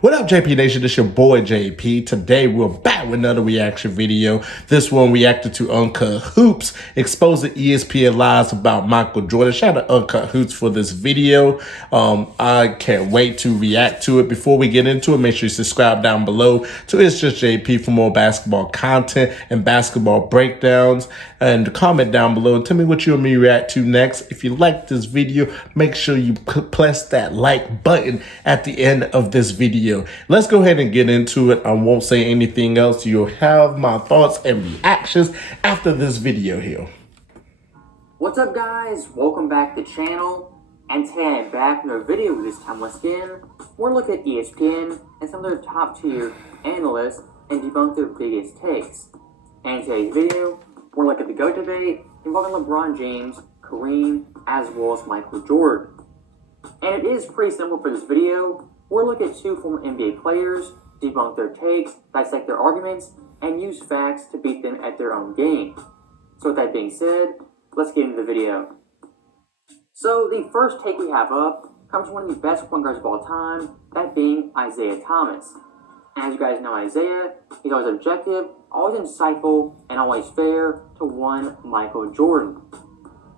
What up, JP Nation? This your boy JP. Today we're back with another reaction video. This one reacted to Uncut Hoops, exposing ESPN lies about Michael Jordan. Shout out to Uncut Hoops for this video. I can't wait to react to it. Before we get into it, make sure you subscribe down below to It's Just JP for more basketball content and basketball breakdowns. And comment down below and tell me what you and me react to next. If you like this video, make sure you press that like button at the end of this video. Let's go ahead and get into it. I won't say anything else. You'll have my thoughts and reactions after this video here. What's up, guys? Welcome back to the channel. And today I'm back with a video. This time once again, we're looking at ESPN and some of their top tier analysts and debunk their biggest takes. And in today's video, we're looking at the GOAT debate involving LeBron James, Kareem, as well as Michael Jordan. And it is pretty simple for this video. We're looking at two former NBA players, debunk their takes, dissect their arguments, and use facts to beat them at their own game. So with that being said, let's get into the video. So the first take we have up comes from one of the best point guards of all time, that being Isaiah Thomas. And as you guys know, Isaiah, he's always objective, always insightful, and always fair to one Michael Jordan.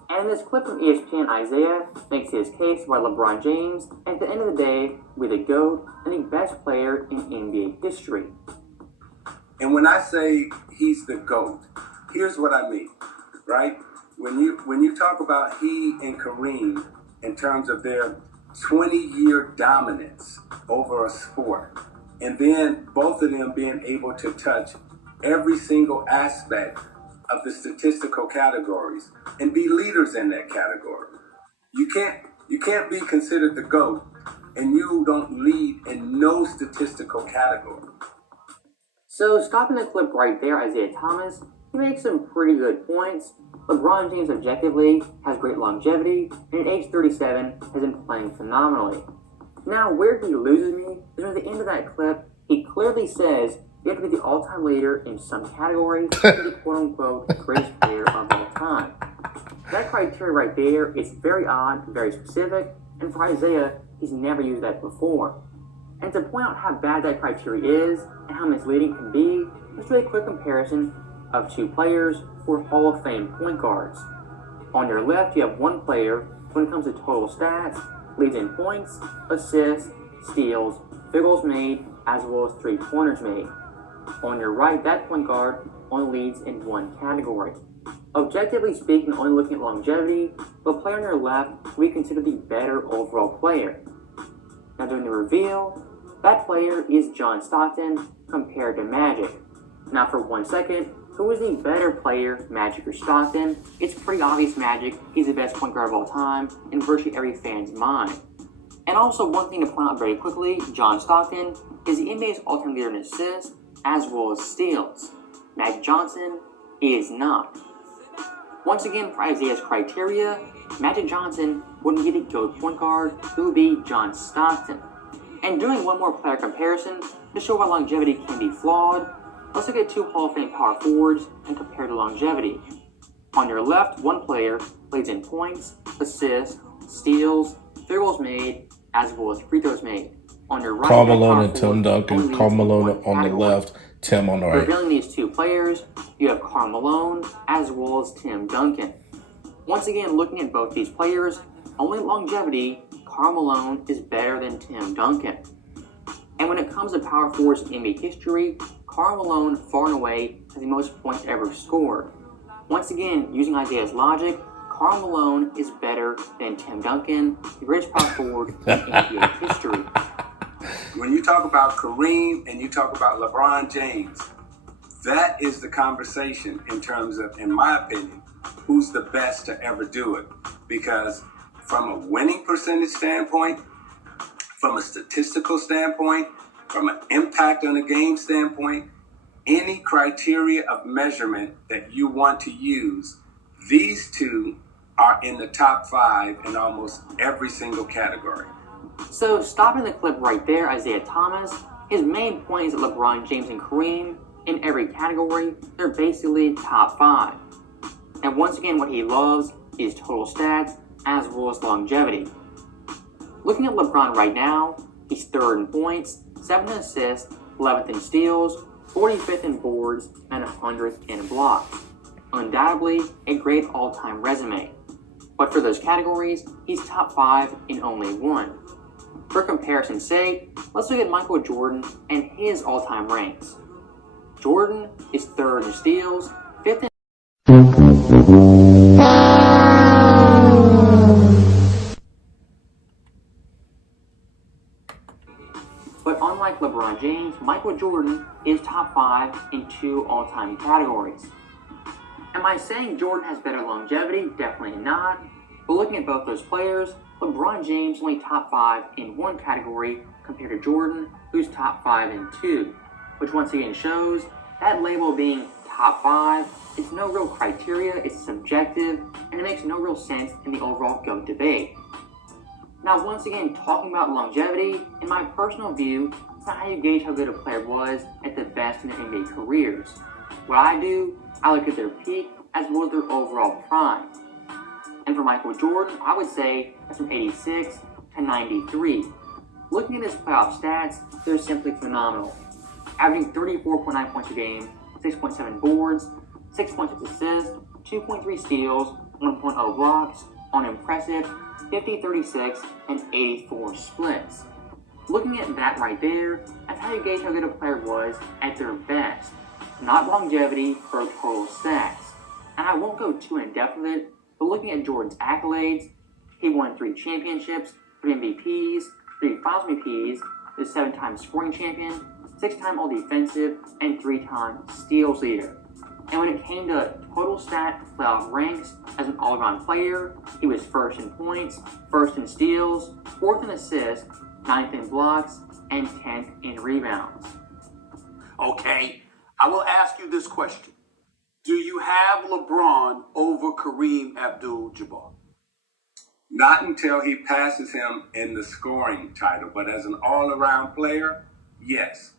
And in this clip from ESPN, Isaiah makes his case about LeBron James, and at the end of the day, we're the GOAT and the best player in NBA history. And when I say he's the GOAT, here's what I mean, right? When you talk about he and Kareem in terms of their 20-year dominance over a sport, and then both of them being able to touch every single aspect of the statistical categories and be leaders in that category. You can't be considered the GOAT and you don't lead in no statistical category. So stopping the clip right there, Isaiah Thomas, he makes some pretty good points. LeBron James objectively has great longevity, and at age 37 has been playing phenomenally. Now, where he loses me is near the end of that clip, he clearly says you have to be the all-time leader in some category to be the quote-unquote greatest player of all time. That criteria right there is very odd, very specific, and for Isaiah, he's never used that before. And to point out how bad that criteria is and how misleading it can be, let's do a quick comparison of two players who are Hall of Fame point guards. On your left, you have one player when it comes to total stats, leads in points, assists, steals, field goals made, as well as three-pointers made. On your right, that point guard only leads in one category. Objectively speaking, only looking at longevity, the player on your left we consider the better overall player. Now during the reveal, that player is John Stockton compared to Magic. Now for 1 second, who is the better player, Magic or Stockton? It's pretty obvious Magic. He's the best point guard of all time in virtually every fan's mind. And also one thing to point out very quickly, John Stockton is the NBA's all-time leader in assists as well as steals. Magic Johnson is not. Once again, for Isaiah's criteria, Magic Johnson wouldn't be the GOAT point guard, it would be John Stockton. And doing one more player comparison to show why longevity can be flawed, let's look at two Hall of Fame power forwards and compare the longevity. On your left, one player leads in points, assists, steals, field goals made, as well as free throws made. On your right, Karl Malone and Tim Duncan. Karl Malone on the left, Tim on the right. Revealing these two players, you have Karl Malone as well as Tim Duncan. Once again, looking at both these players, only longevity, Karl Malone is better than Tim Duncan. And when it comes to power forwards in NBA history, Karl Malone far and away has the most points ever scored. Once again, using Isaiah's logic, Karl Malone is better than Tim Duncan, the greatest power forward in NBA history. When you talk about Kareem and you talk about LeBron James, that is the conversation in terms of, in my opinion, who's the best to ever do it. Because from a winning percentage standpoint, from a statistical standpoint, from an impact on the game standpoint, any criteria of measurement that you want to use, these two are in the top 5 in almost every single category. So stopping the clip right there, Isaiah Thomas, his main point is that LeBron James and Kareem, in every category, they're basically top 5. And once again, what he loves is total stats as well as longevity. Looking at LeBron right now, he's third in points, 7th in assists, 11th in steals, 45th in boards, and 100th in blocks. Undoubtedly, a great all-time resume. But for those categories, he's top 5 in only one. For comparison's sake, let's look at Michael Jordan and his all-time ranks. Jordan is 3rd in steals, 5th in But unlike LeBron James, Michael Jordan is top 5 in 2 all-time categories. Am I saying Jordan has better longevity? Definitely not. But looking at both those players, LeBron James only top 5 in one category compared to Jordan, who's top 5 in 2, which once again shows that label being top 5 is no real criteria, it's subjective, and it makes no real sense in the overall GOAT debate. Now, once again, talking about longevity, in my personal view, it's not how you gauge how good a player was at the best in their NBA careers. What I do, I look at their peak as well as their overall prime. And for Michael Jordan, I would say that's from 86 to 93. Looking at his playoff stats, they're simply phenomenal. Averaging 34.9 points a game, 6.7 boards, 6.6 assists, 2.3 steals, 1.0 blocks, on impressive 50, 36, and 84 splits. Looking at that right there, that's how you gauge how good a player was at their best. Not longevity or total stats. And I won't go too in-depth with it, but looking at Jordan's accolades, he won 3 championships, 3 MVPs, 3 Finals MVPs, is 7-time scoring champion, 6-time All-Defensive, and 3-time steals leader. And when it came to total stat playoff ranks as an all-around player, he was 1st in points, 1st in steals, 4th in assists, 9th in blocks, and 10th in rebounds. Okay, I will ask you this question. Do you have LeBron over Kareem Abdul-Jabbar? Not until he passes him in the scoring title, but as an all-around player, yes.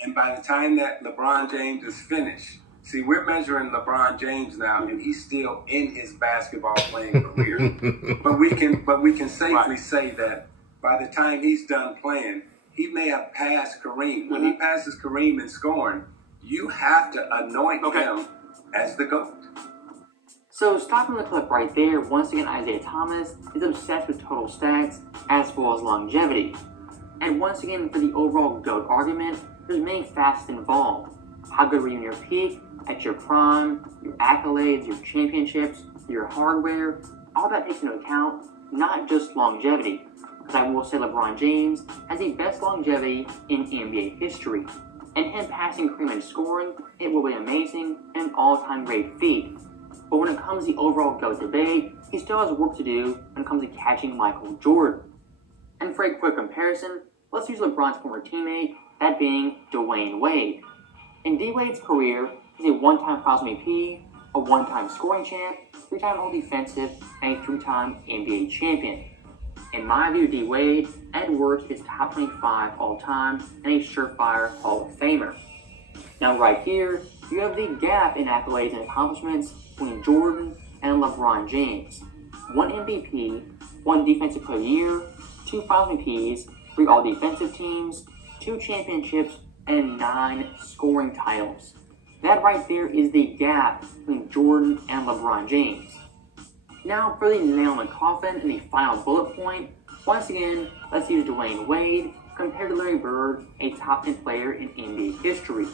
And by the time that LeBron James is finished, see, we're measuring LeBron James now, and he's still in his basketball playing career. but we can safely say that by the time he's done playing, he may have passed Kareem. When he passes Kareem in scoring, you have to anoint him as the GOAT. So stopping the clip right there, once again, Isaiah Thomas is obsessed with total stats as well as longevity. And once again, for the overall GOAT argument, there's many facets involved. How good were you in your peak, at your prime, your accolades, your championships, your hardware, all that takes into account, not just longevity. Because I will say LeBron James has the best longevity in NBA history. And him passing Kareem in scoring, it will be amazing and an all-time great feat. But when it comes to the overall GOAT debate, he still has work to do when it comes to catching Michael Jordan. And for a quick comparison, let's use LeBron's former teammate, that being Dwayne Wade. In D-Wade's career, he's a 1-time Finals MVP, a 1-time scoring champ, 3-time All-Defensive, and a 3-time NBA champion. In my view, D-Wade, at worst, is top 25 all-time and a surefire Hall of Famer. Now right here, you have the gap in accolades and accomplishments between Jordan and LeBron James. 1 MVP, 1 Defensive Player of the Year, 2 Finals MVPs, 3 All-Defensive teams, 2 championships, and 9 scoring titles. That right there is the gap between Jordan and LeBron James. Now for the nail in the coffin and the final bullet point, once again, let's use Dwayne Wade compared to Larry Bird, a top 10 player in NBA history.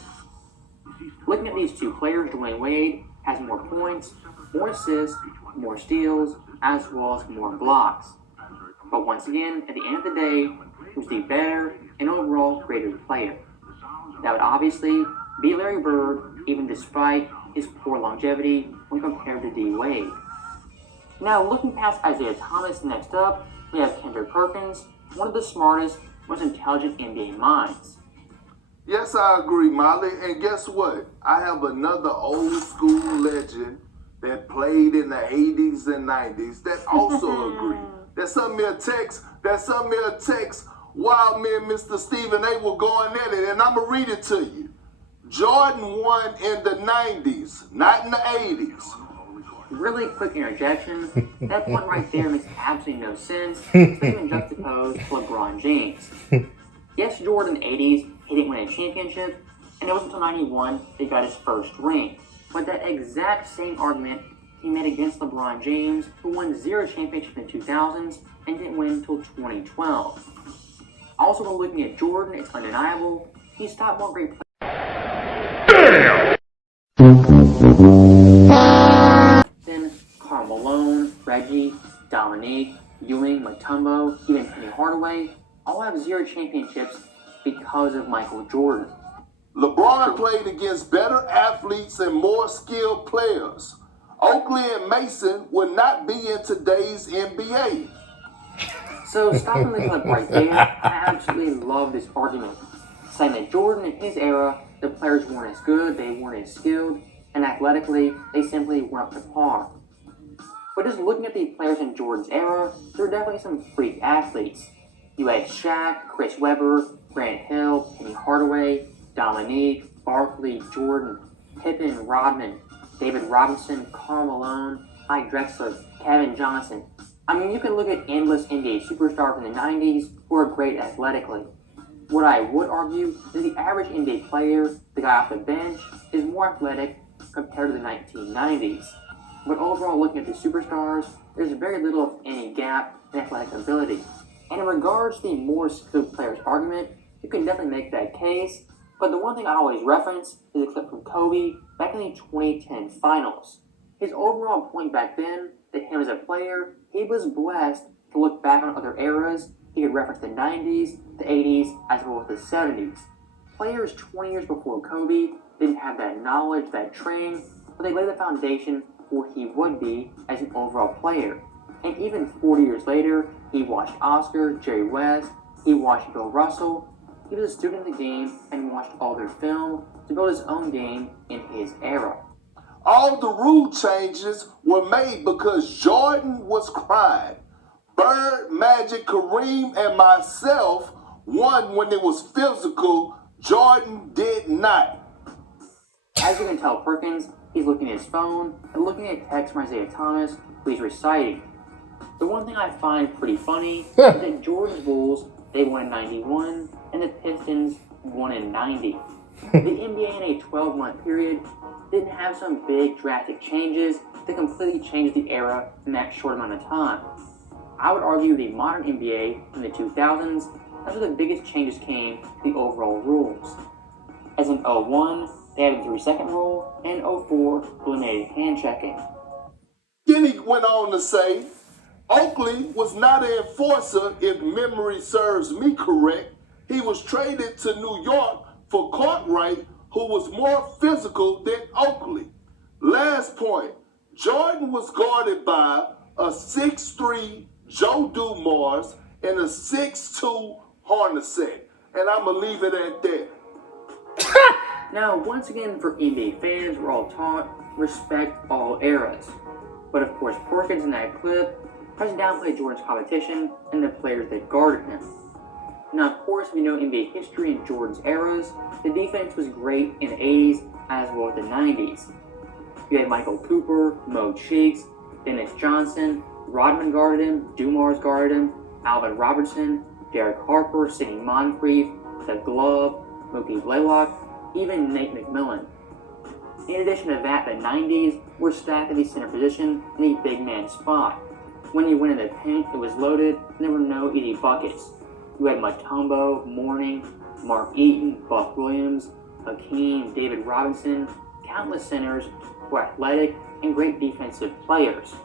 Looking at these two players, Dwayne Wade has more points, more assists, more steals, as well as more blocks. But once again, at the end of the day, he was the better and overall greater player. That would obviously be Larry Bird, even despite his poor longevity when compared to D-Wade. Now, looking past Isaiah Thomas, next up, we have Kendrick Perkins, one of the smartest, most intelligent NBA minds. Yes, I agree, Molly. And guess what? I have another old school legend that played in the 80s and 90s that also agree. That sent me a text while me and Mr. Stephen A were going at it, and I'm going to read it to you. Jordan won in the 90s, not in the 80s. Really quick interjection, that point right there makes absolutely no sense, especially when juxtaposed to LeBron James. Yes, Jordan in the 80s, he didn't win a championship, and it wasn't until 91 that he got his first ring. But that exact same argument he made against LeBron James, who won 0 championships in the 2000s and didn't win until 2012. Also, when looking at Jordan, it's undeniable he stopped more great players than Karl Malone, Reggie, Dominique, Ewing, Mutombo, even Penny Hardaway, all have 0 championships because of Michael Jordan. LeBron played against better athletes and more skilled players. Oakley and Mason would not be in today's NBA. So stopping the clip right there, I absolutely love this argument, saying that Jordan in his era, the players weren't as good, they weren't as skilled, and athletically, they simply weren't up to par. But just looking at the players in Jordan's era, there were definitely some freak athletes. You had Shaq, Chris Webber, Grant Hill, Penny Hardaway, Dominique, Barkley, Jordan, Pippen, Rodman, David Robinson, Karl Malone, Mike Drexler, Kevin Johnson. I mean, you can look at endless NBA superstars in the 90s who are great athletically. What I would argue is the average NBA player, the guy off the bench, is more athletic compared to the 1990s. But overall, looking at the superstars, there's very little, if any, gap in athletic ability. And in regards to the more skilled players argument, you can definitely make that case. But the one thing I always reference is a clip from Kobe back in the 2010 finals. His overall point back then, that him as a player, he was blessed to look back on other eras. He could reference the 90s, the 80s, as well as the 70s. Players 20 years before Kobe didn't have that knowledge, that training, but they laid the foundation for who he would be as an overall player. And even 40 years later, he watched Oscar, Jerry West, he watched Bill Russell. He was a student of the game and watched all their film to build his own game in his era. All the rule changes were made because Jordan was crying. Bird, Magic, Kareem, and myself won when it was physical. Jordan did not. As you can tell, Perkins, he's looking at his phone and looking at text from Isaiah Thomas, who he's reciting. The one thing I find pretty funny is that Jordan's Bulls, they won in 91, and the Pistons won in 90. The NBA in a 12-month period didn't have some big drastic changes that completely changed the era in that short amount of time. I would argue the modern NBA in the 2000s, that's where the biggest changes came to the overall rules. As in 01, they added the 3-second rule, and 04 eliminated hand checking. Then he went on to say, Oakley was not an enforcer, if memory serves me correct. He was traded to New York for Cartwright, who was more physical than Oakley. Last point, Jordan was guarded by a 6'3" Joe Dumars and a 6'2" Hornacek. And I'm going to leave it at that. Now, once again, for NBA fans, we're all taught, respect all eras. But of course, Perkins in that clip tries to downplay Jordan's competition and the players that guarded him. Now, of course, we know NBA history in Jordan's eras, the defense was great in the 80s as well as the 90s. You had Michael Cooper, Mo Cheeks, Dennis Johnson, Rodman guarded him, Dumars guarded him, Alvin Robertson, Derek Harper, Sidney Moncrief, The Glove, Mookie Blaylock, even Nate McMillan. In addition to that, the 90s were stacked at the center position in the big man spot. When you went in the paint, it was loaded, and there were no easy buckets. You had Mutombo, Mourning, Mark Eaton, Buck Williams, Hakeem, David Robinson, countless centers who were athletic and great defensive players.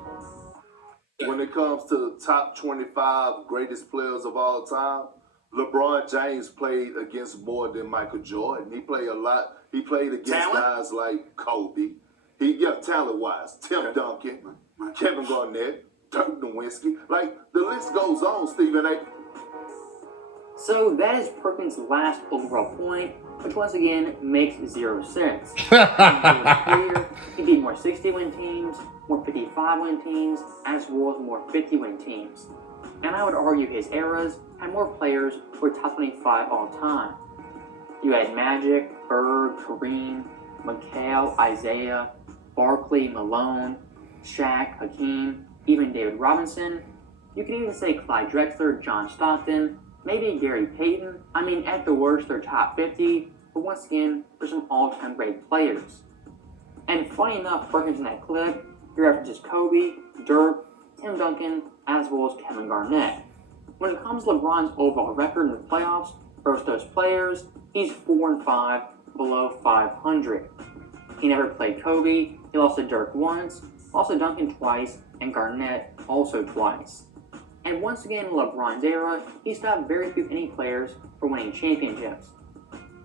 When it comes to the top 25 greatest players of all time, LeBron James played against more than Michael Jordan. He played a lot. He played against guys like Kobe. Talent-wise, Tim Duncan, Kevin Garnett, Dirk Nowitzki. Like, the list goes on, Stephen A. So that is Perkins' last overall point, which once again makes 0 sense. He beat more 60-win teams, more 55-win teams, as well as more 50-win teams. And I would argue his eras had more players who were top 25 all time. You had Magic, Bird, Kareem, McHale, Isaiah, Barkley, Malone, Shaq, Hakeem, even David Robinson. You can even say Clyde Drexler, John Stockton, Maybe Gary Payton. I mean, at the worst, they're top 50, but once again, they're some all-time great players. And funny enough, referencing that clip, he references Kobe, Dirk, Tim Duncan, as well as Kevin Garnett. When it comes to LeBron's overall record in the playoffs versus those players, he's 4-5, below 500. He never played Kobe, he lost to Dirk once, lost to Duncan twice, and Garnett also twice. And once again in LeBron's era, he stopped very few any players from winning championships.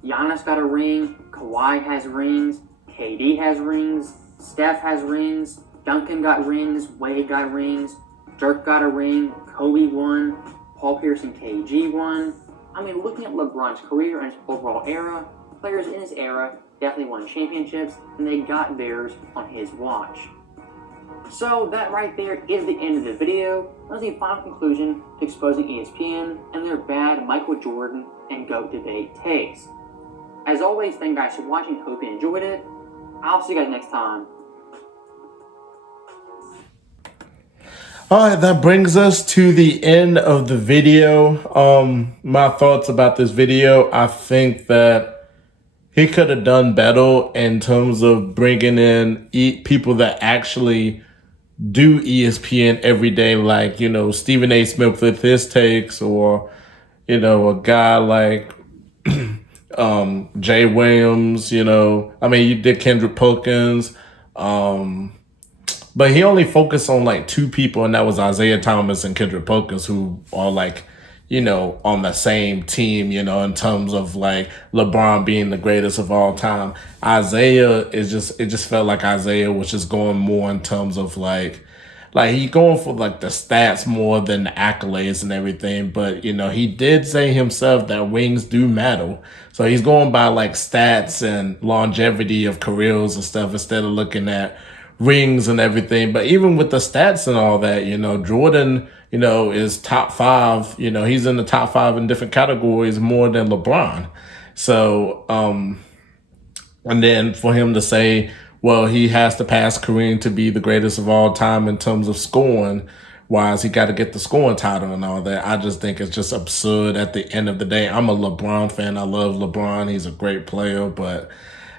Giannis got a ring, Kawhi has rings, KD has rings, Steph has rings, Duncan got rings, Wade got rings, Dirk got a ring, Kobe won, Paul Pierce and KG won. I mean, looking at LeBron's career and his overall era, players in his era definitely won championships, and they got theirs on his watch. So that right there is the end of the video. That was the final conclusion to exposing ESPN and their bad Michael Jordan and GOAT debate takes. As always, thank you guys for watching. Hope you enjoyed it. I'll see you guys next time. All right, that brings us to the end of the video. My thoughts about this video, I think that he could have done better in terms of bringing in people that actually do ESPN every day, like, you know, Stephen A. Smith with his takes, or, you know, a guy like Jay Williams, you know. I mean, you did Kendrick Perkins, but he only focused on like two people, and that was Isaiah Thomas and Kendrick Perkins, who are like, you know, on the same team, you know, in terms of like LeBron being the greatest of all time. Isaiah it just felt like Isaiah was just going more in terms of like he going for like the stats more than the accolades and everything. But, you know, he did say himself that rings do matter. So he's going by like stats and longevity of careers and stuff instead of looking at rings and everything. But even with the stats and all that, you know, Jordan, you know, is top 5. You know, he's in the top 5 in different categories more than LeBron. So, and then for him to say, well, he has to pass Kareem to be the greatest of all time in terms of scoring, wise, he got to get the scoring title and all that. I just think it's just absurd at the end of the day. I'm a LeBron fan. I love LeBron. He's a great player, but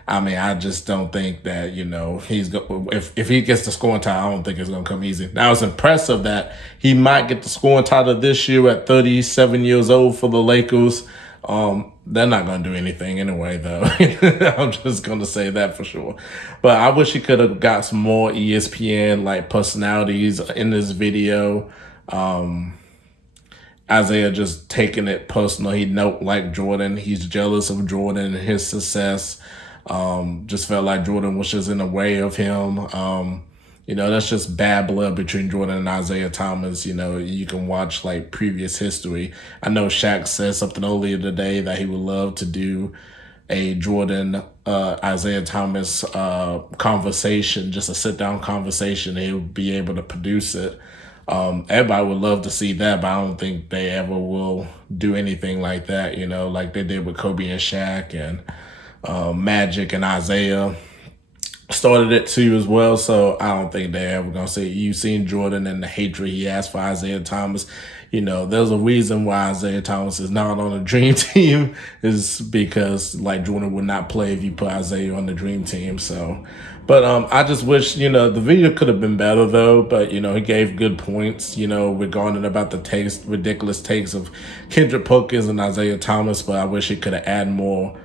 I mean, I just don't think that, you know, if he gets the scoring title, I don't think it's going to come easy. Now, it's impressive that he might get the scoring title this year at 37 years old for the Lakers. They're not going to do anything anyway, though. I'm just going to say that for sure. But I wish he could have got some more ESPN like personalities in this video. Isaiah just taking it personal. He don't like Jordan. He's jealous of Jordan and his success. Just felt like Jordan was just in the way of him. You know, that's just bad blood between Jordan and Isaiah Thomas. You know, you can watch like previous history. I know Shaq said something earlier today that he would love to do a Jordan, Isaiah Thomas, conversation, just a sit down conversation. He would be able to produce it. Everybody would love to see that, but I don't think they ever will do anything like that, you know, like they did with Kobe and Shaq and Magic and Isaiah started it too as well. So I don't think they're ever going to say, you've seen Jordan and the hatred he has for Isaiah Thomas. You know, there's a reason why Isaiah Thomas is not on the dream team is because like Jordan would not play if you put Isaiah on the dream team. So, but I just wish, you know, the video could have been better though, but you know, he gave good points, you know, regarding about the ridiculous takes of Kendrick Perkins and Isaiah Thomas, but I wish he could have added more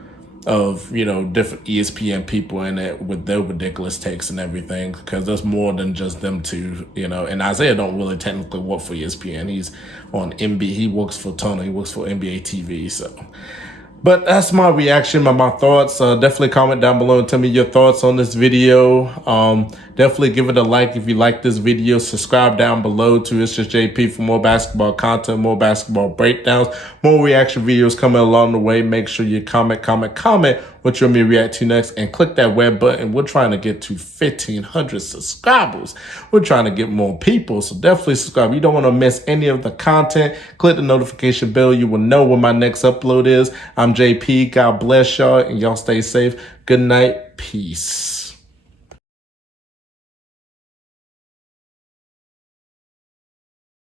of, you know, different ESPN people in it with their ridiculous takes and everything, because there's more than just them two, you know. And Isaiah don't really technically work for ESPN. He's on NBA. He works for Turner. He works for NBA TV. So, but that's my reaction, my thoughts. Definitely comment down below and tell me your thoughts on this video. Definitely give it a like if you like this video. Subscribe down below to It's Just JP for more basketball content, more basketball breakdowns, more reaction videos coming along the way. Make sure you comment what you want me to react to next, and click that red button. We're trying to get to 1,500 subscribers. We're trying to get more people, so definitely subscribe. You don't want to miss any of the content. Click the notification bell. You will know when my next upload is. I'm JP. God bless y'all, and y'all stay safe. Good night. Peace.